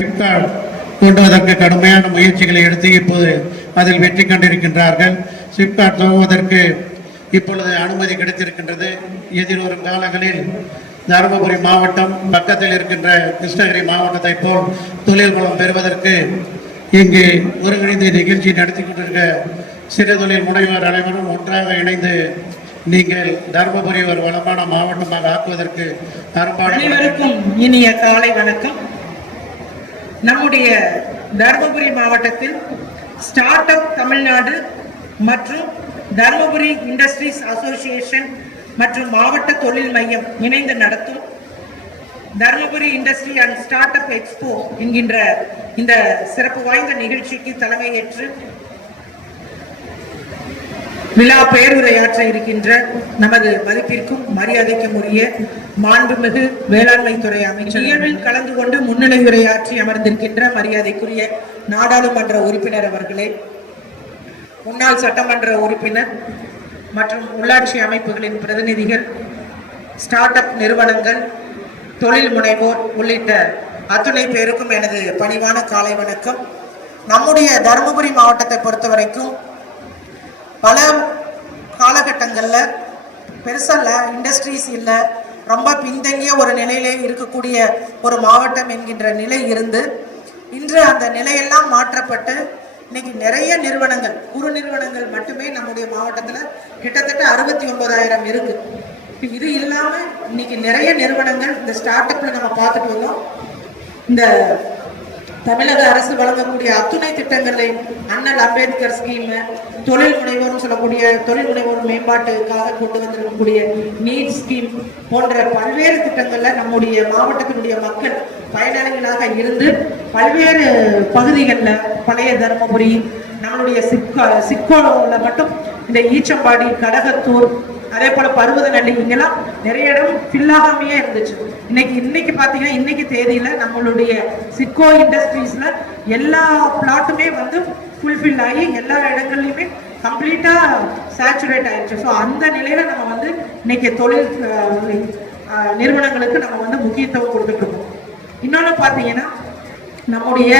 சிப்காட் தூண்டுவதற்கு கடுமையான முயற்சிகளை எடுத்து இப்போது அதில் வெற்றி கண்டிருக்கின்றார்கள். சிப்காட் துவங்குவதற்கு இப்பொழுது அனுமதி கிடைத்திருக்கின்றது. எதிர்வரும் காலங்களில் தருமபுரி மாவட்டம் பக்கத்தில் இருக்கின்ற கிருஷ்ணகிரி மாவட்டத்தை போல் தொழில் மூலம் பெறுவதற்கு இங்கு ஒருங்கிணைந்த நிகழ்ச்சி நடத்தி கொண்டிருக்க சிறு தொழில் முனைவர் அனைவரும் ஒன்றாக இணைந்து நீங்கள் தருமபுரி ஒரு வளமான மாவட்டமாக ஆக்குவதற்கு அனைவருக்கும் இனிய காலை வணக்கம். நம்முடைய தருமபுரி மாவட்டத்தில் ஸ்டார்ட் அப் தமிழ்நாடு மற்றும் தருமபுரி இண்டஸ்ட்ரீஸ் அசோசியேஷன் மற்றும் மாவட்ட தொழில் மையம் இணைந்து நடத்தும் Dharmapuri industry and start up expo என்கின்ற இந்த சிறப்பு வாய்ந்த நிகழ்ச்சிக்கு தலைமையேற்று விழா பேருரையாற்ற இருக்கின்ற நமது மதிப்பிற்கும் மரியாதைக்கும் உரிய மாண்புமிகு வேளாண்மை துறை அமைச்சர் நிகழ்வில் கலந்து கொண்டு முன்னிலை உரையாற்றி அமர்ந்திருக்கின்ற மரியாதைக்குரிய நாடாளுமன்ற உறுப்பினர் அவர்களே, முன்னாள் சட்டமன்ற உறுப்பினர் மற்றும் உள்ளாட்சி அமைப்புகளின் பிரதிநிதிகள், ஸ்டார்ட் அப் நிறுவனங்கள், தொழில் முனைவோர் உள்ளிட்ட அத்துணை பேருக்கும் எனது பணிவான காலை வணக்கம். நம்முடைய தருமபுரி மாவட்டத்தை பொறுத்த வரைக்கும் பல காலகட்டங்களில் பெருசாக இண்டஸ்ட்ரீஸ் இல்லை, ரொம்ப பின்தங்கிய ஒரு நிலையிலே இருக்கக்கூடிய ஒரு மாவட்டம் என்கின்ற நிலை இருந்து இன்று அந்த நிலையெல்லாம் மாற்றப்பட்டு இன்னைக்கு நிறைய நிறுவனங்கள், குறு நிறுவனங்கள் மட்டுமே நம்முடைய மாவட்டத்தில் கிட்டத்தட்ட 69,000 இருக்கு. இது இல்லாம இன்னைக்கு நிறைய நிறுவனங்கள் இந்த ஸ்டார்ட் அப்ல நம்ம பார்த்துட்டு வந்தோம். இந்த தமிழக அரசு வழங்கக்கூடிய அத்துணை திட்டங்களையும் அண்ணல் அம்பேத்கர் ஸ்கீம், தொழில் முனைவோர்னு சொல்லக்கூடிய தொழில் முனைவோர் மேம்பாட்டுக்காக கொண்டு வந்திருக்கக்கூடிய நீட் ஸ்கீம் போன்ற பல்வேறு திட்டங்கள்ல நம்முடைய மாவட்டத்தினுடைய மக்கள் பயனாளிகளாக இருந்து பல்வேறு பகுதிகளில் பழைய தருமபுரி, நம்மளுடைய சிக்கோல மட்டும் இந்த ஈச்சம்பாடி, கடகத்தூர், அதே போல பருவதநல்லி, இங்கெல்லாம் நிறைய இடம் ஃபில்லாகாமையே இருந்துச்சு. இன்னைக்கு பாத்தீங்கன்னா இன்னைக்கு தேதியில நம்மளுடைய சிட்கோ இண்டஸ்ட்ரீஸ்ல எல்லா பிளாட்டுமே வந்து ஃபுல்ஃபில் ஆகி எல்லா இடங்கள்லையுமே கம்ப்ளீட்டா சேச்சுரேட் ஆயிடுச்சு. ஸோ அந்த நிலையில நம்ம வந்து இன்னைக்கு தொழில் நிறுவனங்களுக்கு நம்ம வந்து முக்கியத்துவம் கொடுத்துட்டு இருக்கோம். இன்னொன்று பார்த்தீங்கன்னா நம்முடைய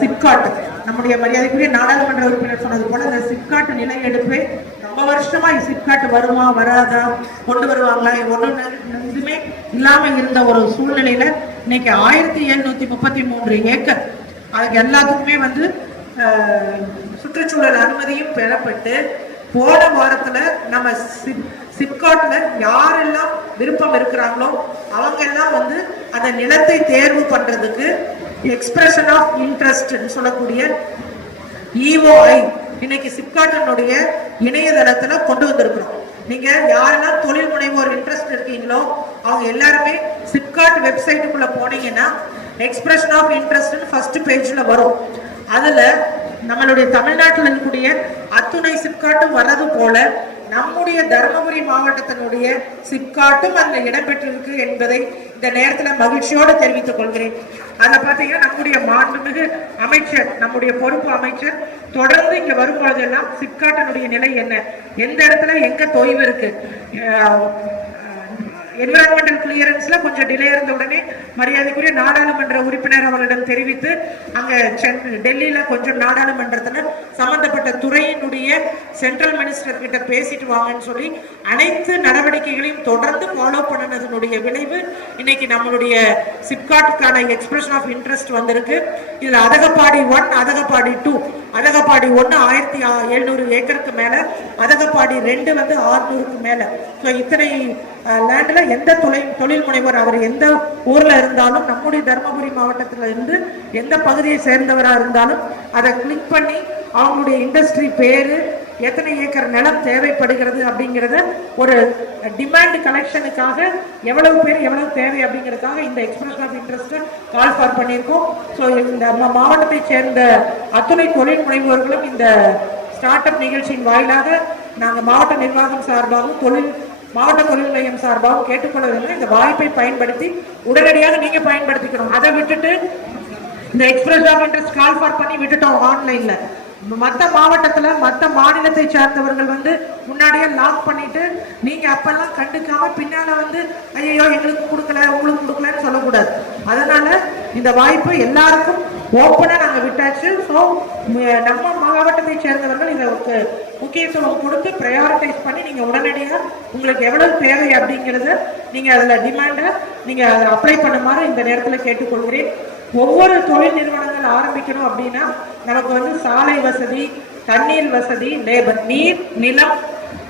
சிப்காட், நம்முடைய மரியாதைக்குரிய நாடாளுமன்ற உறுப்பினர் சொன்னது போல இந்த சிப்காட் நிலை எடுப்பே ரொம்ப வருஷமா சிப்காட் வருமா வராதா, கொண்டு வருவாங்களா, ஒன்றுமே இல்லாம இருந்த ஒரு சூழ்நிலையில இன்னைக்கு 1733 ஏக்கர் அதுக்கு எல்லாத்துக்குமே வந்து சுற்றுச்சூழல் அனுமதியும் பெறப்பட்டு போன வாரத்துல நம்ம சிப்காட்ல யாரெல்லாம் விருப்பம் இருக்கிறாங்களோ அவங்க எல்லாம் வந்து அந்த நிலத்தை தேர்வு பண்றதுக்கு எக்ஸ்பிரஷன் ஆஃப் இன்ட்ரெஸ்ட் சொல்லக்கூடிய EOI இன்னைக்கு சிப்காட்டினுடைய இணையதளத்துல கொண்டு வந்திருக்கிறோம். நீங்க யாரெல்லாம் தொழில் முனைவோர் இன்ட்ரெஸ்ட் இருக்கீங்களோ அவங்க எல்லாருமே சிப்காட் வெப்சைட்டுக்குள்ள போனீங்கன்னா எக்ஸ்பிரஷன் ஆஃப் இன்ட்ரெஸ்ட் ஃபர்ஸ்ட் பேஜ்ல வரும். அதுல நம்மளுடைய தமிழ்நாட்டில் இருக்கக்கூடிய அத்துணை சிப்காட்டும் வர்றது போல நம்முடைய தருமபுரி மாவட்டத்தினுடைய சிப்காட்டும் அந்த இடம்பெற்றிருக்கு என்பதை இந்த நேரத்தில் மகிழ்ச்சியோடு தெரிவித்துக் கொள்கிறேன். அதை பார்த்தீங்கன்னா நம்முடைய மாண்புமிகு அமைச்சர், நம்முடைய பொறுப்பு அமைச்சர் தொடர்ந்து இங்க வரும்பொழுதெல்லாம் சிப்காட்டினுடைய நிலை என்ன, எந்த இடத்துல எங்க தொய்வு இருக்கு, என்விரான்மெண்டல் கிளியரன்ஸ்ல கொஞ்சம் டிலே இருந்த உடனே மரியாதைக்குரிய நாடாளுமன்ற உறுப்பினர் அவர்களிடம் தெரிவித்து அங்க டெல்லியில கொஞ்சம் நாடாளுமன்றத்துல சம்பந்தப்பட்ட துறையினுடைய சென்ட்ரல் மினிஸ்டர் கிட்ட பேசிட்டு வாங்கன்னு சொல்லி அனைத்து நடவடிக்கைகளையும் தொடர்ந்து ஃபாலோ பண்ணதனுடைய விளைவு இன்னைக்கு நம்மளுடைய சிப்காட்டுக்கான எக்ஸ்பிரஷன் ஆஃப் இன்ட்ரெஸ்ட் வந்திருக்கு. இதுல அதகப்பாடி 1, அதகப்பாடி 2, அதகப்பாடி 1 1700 ஏக்கருக்கு மேல, அதகப்பாடி 2 வந்து 600க்கு மேல. ஸோ இத்தனை லேண்ட்ல எந்த தொழில் முனைவர் அவர் எந்த ஊர்ல இருந்தாலும் நம்முடைய தருமபுரி மாவட்டத்துல இருந்து எந்த பகுதியை சேர்ந்தவராக இருந்தாலும் அதை கிளிக் பண்ணி அவங்களுடைய இண்டஸ்ட்ரி பேரு, எத்தனை ஏக்கர் நிலம் தேவைப்படுகிறது அப்படிங்கிறத ஒரு டிமாண்ட் கலெக்ஷனுக்காக எவ்வளவு பேர் எவ்வளவு தேவை அப்படிங்கிறதுக்காக இந்த expression of interest call for பண்ணியிருக்கோம். ஸோ இந்த மாவட்டத்தை சேர்ந்த அத்துணை தொழில் முனைவோர்களும் இந்த ஸ்டார்ட் அப் நிகழ்ச்சியின் வாயிலாக நாங்கள் மாவட்ட நிர்வாகம் சார்பாகவும் மாவட்ட தொழில் மையம் சார்பாகவும் கேட்டுக்கொள்வதில்லை, இந்த வாய்ப்பை பயன்படுத்தி உடனடியாக நீங்க பயன்படுத்திக்கணும். அதை விட்டுட்டு இந்த express of interest call for பண்ணி விட்டுட்டோம் ஆன்லைன்ல. மற்ற மாவட்டத்துல மற்ற மாநிலத்தை சார்ந்தவர்கள் வந்து முன்னாடியே லாக் பண்ணிட்டு நீங்க அப்பெல்லாம் கண்டுக்காம பின்னால வந்து ஐயோ எங்களுக்கு கொடுக்கல உங்களுக்கு கொடுக்கலன்னு சொல்லக்கூடாது. அதனால இந்த வாய்ப்பு எல்லாருக்கும் ஓப்பனா நாங்க விட்டாச்சு. ஸோ நம்ம மாவட்டத்தை சேர்ந்தவர்கள் இதற்கு முக்கியத்துவம் கொடுத்து ப்ரையாரிட்டைஸ் பண்ணி நீங்க உடனடியாக உங்களுக்கு எவ்வளவு தேவை அப்படிங்கிறத நீங்க அதுல டிமாண்டை நீங்க அதை அப்ளை பண்ணுமாறு இந்த நேரத்தில் கேட்டுக்கொள்கிறேன். ஒவ்வொரு தொழில் நிறுவனங்கள் ஆரம்பிக்கணும் அப்படின்னா நமக்கு வந்து சாலை வசதி, தண்ணீர் வசதி, லேபர், நீர், நிலம்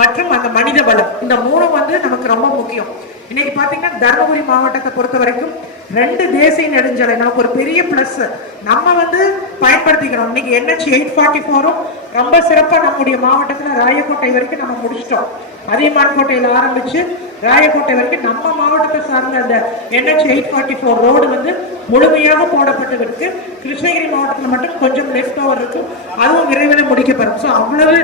மற்றும் அந்த மனித வளம், இந்த மூணும் வந்து நமக்கு ரொம்ப முக்கியம். இன்னைக்கு பாத்தீங்கன்னா தருமபுரி மாவட்டத்தை பொறுத்த வரைக்கும் 2 தேசிய நெடுஞ்சாலை நமக்கு ஒரு பெரிய பிளஸ் நம்ம வந்து பயன்படுத்திக்கிறோம். இன்னைக்கு NH 844 ரொம்ப சிறப்பா நம்முடைய மாவட்டத்துல ராயக்கோட்டை வரைக்கும் நம்ம முடிச்சிட்டோம். அதியமான் கோட்டையில ஆரம்பிச்சு ராயக்கோட்டை வரைக்கும் நம்ம மாவட்டத்தை சார்ந்த அந்த NH 844 ரோடு வந்து முழுமையாக போடப்பட்டு இருக்கு. கிருஷ்ணகிரி மாவட்டத்தில் மட்டும் கொஞ்சம் லெஃப்ட் ஓவர் இருக்கு, அதுவும் விரைவில் முடிக்கப்படும். ஸோ அவ்வளவு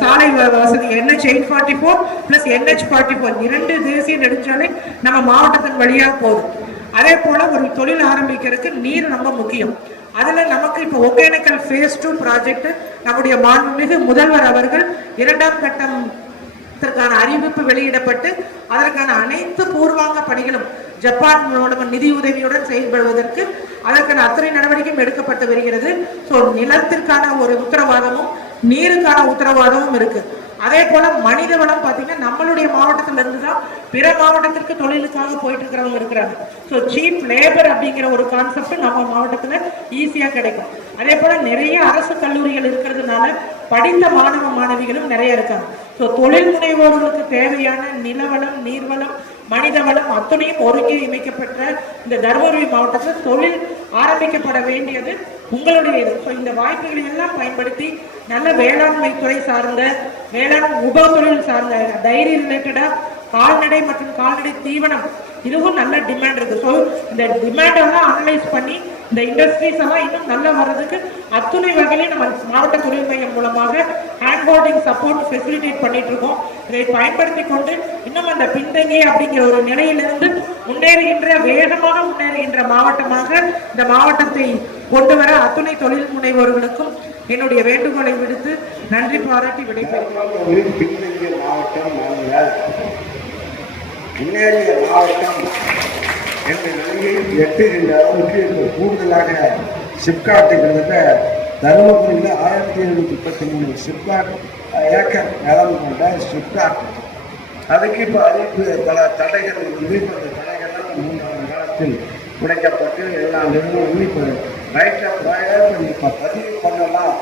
சாலை வசதி NH 844 பிளஸ் NH 44 2 தேசிய நெடுஞ்சாலை நம்ம மாவட்டத்தின் வழியாக போகுது. அதே போல ஒரு தொழில் ஆரம்பிக்கிறதுக்கு நீர் ரொம்ப முக்கியம். அதுல நமக்கு இப்போ ஒகேனக்கல் phase 2 ப்ராஜெக்ட் நம்முடைய மாண்புமிகு முதல்வர் அவர்கள் 2ஆம் கட்டத்திற்கான அறிவிப்பு வெளியிடப்பட்டு அதற்கான அனைத்து பூர்வாங்க பணிகளும் ஜப்பான் நிதி உதவியுடன் செயல்படுவதற்கு அதற்கான அத்தனை நடவடிக்கையும் எடுக்கப்பட்டு வருகிறது. ஸோ நிலத்திற்கான ஒரு உத்தரவாதமும் நீருக்கான உத்தரவாதமும் இருக்கு. அதே போல மனித வளம் பார்த்தீங்கன்னா நம்மளுடைய மாவட்டத்தில இருந்து தான் பிற மாவட்டத்திற்கு தொழிலுக்காக போயிட்டு இருக்கிறவங்க இருக்கிறாங்க. ஸோ சீப் லேபர் அப்படிங்கிற ஒரு கான்செப்ட் நம்ம மாவட்டத்தில் ஈஸியாக கிடைக்கும். அதே போல நிறைய அரசு கல்லூரிகள் இருக்கிறதுனால படித்த மாணவ மாணவிகளும் நிறைய இருக்காங்க. ஸோ தொழில் முனைவோர்களுக்கு தேவையான நிலவளம், நீர்வளம், மனித வளம் அத்தனையும் ஒருங்கிணைக்கப்பட்ட இந்த தருமபுரி மாவட்டத்தில் தொழில் ஆரம்பிக்கப்பட வேண்டியது உங்களுடைய இது. ஸோ இந்த வாய்ப்புகளை எல்லாம் பயன்படுத்தி நல்ல வேளாண்மை துறை சார்ந்த, வேளாண் உப தொழில் சார்ந்த, டைரி ரிலேட்டடா கால்நடை மற்றும் கால்நடை தீவனம் இதுவும் நல்ல டிமாண்ட் இருக்கு. ஸோ இந்த டிமாண்டெல்லாம் அனலைஸ் பண்ணி இந்த இண்டஸ்ட்ரீஸ் எல்லாம் இன்னும் நல்லா வர்றதுக்கு அத்துணை வகையிலையும் நம்ம மாவட்ட தொழில் மையம் மூலமாக ஹேண்ட் ஹோல்டிங் சப்போர்ட் ஃபெசிலிட்டேட் பண்ணிட்டு இருக்கோம். இதை பயன்படுத்தி கொண்டு இன்னும் அந்த பின்தங்கிய அப்படிங்கிற ஒரு நிலையிலிருந்து முன்னேறுகின்ற, வேகமாக முன்னேறுகின்ற மாவட்டமாக இந்த மாவட்டத்தை கொண்டு வர அத்துணை தொழில் முனைவோர்களுக்கும் என்னுடைய வேண்டுகோளை விடுத்து நன்றி பாராட்டி விடைபெறுகிறேன். பின்தங்கிய மாவட்டம் முன்னேறிய மாவட்டம் என்ற நிலையில் எட்டுகின்ற அளவுக்கு கூடுதலாக சிப்காட் கிட்டத்தட்ட தருமபுரியில் 1733 சிப்காட் ஏக்கர் நிலம் கொண்ட சிப்காட். அதுக்கு இப்போ அறிவிப்பு பல தடைகள் வந்து இப்போ அந்த தடைகள்லாம் 3 ஆண்டு காலத்தில் உடைக்கப்பட்டு எல்லா நிறுவனங்களும் இப்போ ரைட்டாக இப்போ பதிவு பண்ணலாம்.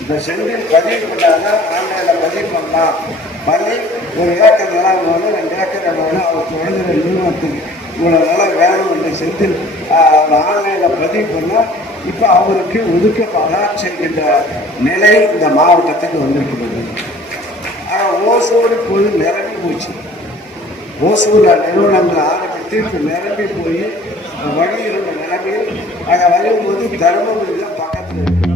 இந்த செந்தில் பதிவு பண்ணாங்கன்னா ஆன்லைனில் பதிவு பண்ணலாம். பண்ணி 1 ஏக்கர் நிலம் வேணும், 2 ஏக்கர் நிலம் வேணும், அவருக்கு உடனே நிறுவனத்துக்கு இவ்வளோ நிலம் வேணும் என்று செந்தில் ஆன்லைனில் பதிவு பண்ணால் இப்போ அவருக்கு ஒதுக்கப்பட செய்கின்ற நிலை இந்த மாவட்டத்துக்கு வந்திருக்கிறது. ஓசூர் இப்போது நிரம்பி போச்சு. ஓசூரில் நிறுவனங்கள் ஆரம்பித்து இப்போ நிரம்பி போய் வழி இருந்த நிலைமையில் அங்கே வரும்போது தருமபுரி தான் பக்கத்தில் இருக்கு.